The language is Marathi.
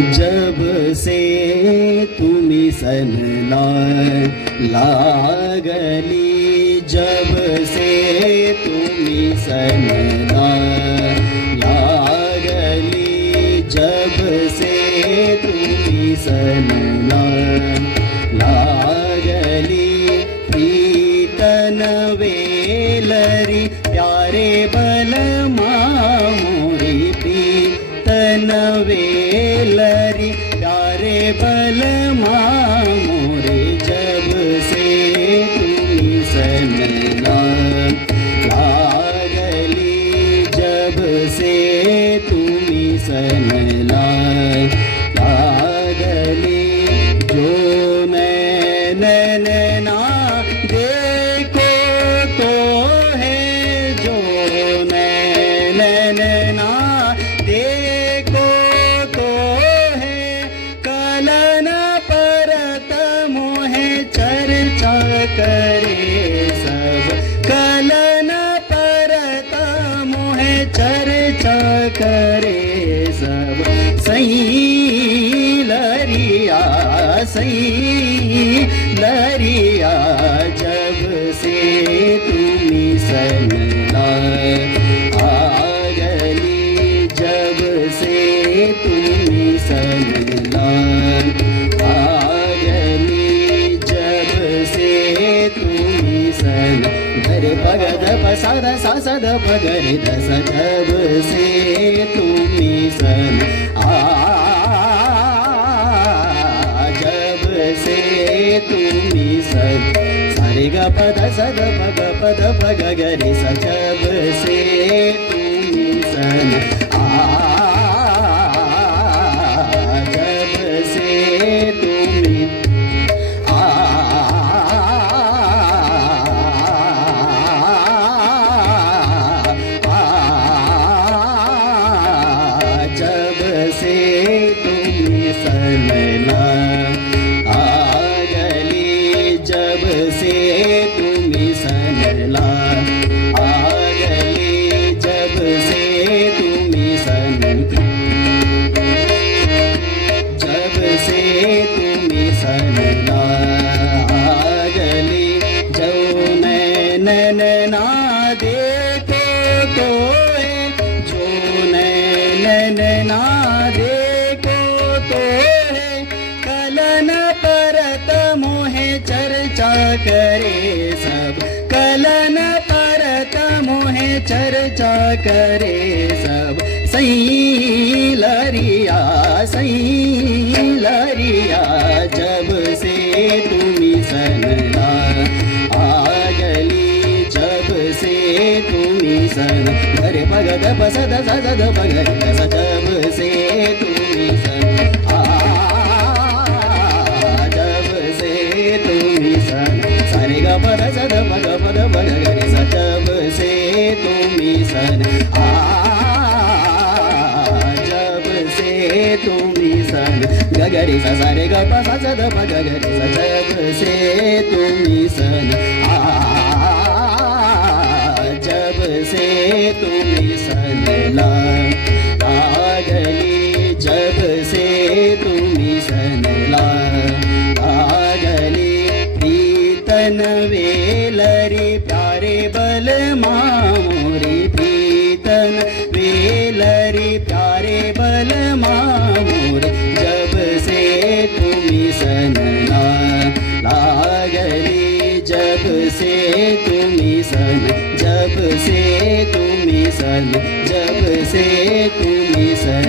जब से तुम्ही सन लागली, जब से तुम्ही सन लागली, जब से तुम्ही सन लागली, प्रीतन वेलरी प्यारे बलमा मोरी, प्रीतन वेलरी प्यारे बलमा मोरे, जब से तुम्ही सन लागली, जब से तुम्ही सन लागली, जो नैना देखो तो है, जो नैना देखो तो है, कलन परत मोहे चर्चा करे सब, कलन परत मोहे चर्चा करे सब, सही लरिया सही लरिया, जब से तुम्ही सन लागली, जब से तुम्ही सन लागली, जब से तुम्ही सन गरे पगद पसाद सासद पगरे दस, जब से तुम्ही सन जब से तुम्ही सन सारे ग पद सद पग पद पग गरे स, जब से तुम्ही सन जब से तुम्ही जब से तुम्ही सन लागली, जब से तुम्ही सन लागली, जब से तुम्ही सन जब से तुम्ही सन लागली, जो नैना देखो तो है, जो नैना देखो तो है, कलन परत मोहे चर्चा करे सब, कलन परत मोहे चर्चा करे सब, सही लरिया जब से तुम्ही सन लागली, जब से तुम्ही सन गरे पगद पसद सद पगरे स, जब से तुम्ही सन जब से तुम्ही सन सारे ग पद सद पग पद पग गरे स, जब से तुम्ही सन जब से तुम्ही सन गगरे स सारे ग प स द प गगरे स, जब से तुम्ही सन जब से तुम्ही सन लागली, जब से तुम्ही सन लागली, प्रीतन वेलरी प्यारे बलमा मोरी, प्रीतन वेलरी प्यारे बलमा मोरे, जब से तुम्ही सन लागली, जब से तुम्ही सन जब से तुम्ही सन जब से तुम्ही सन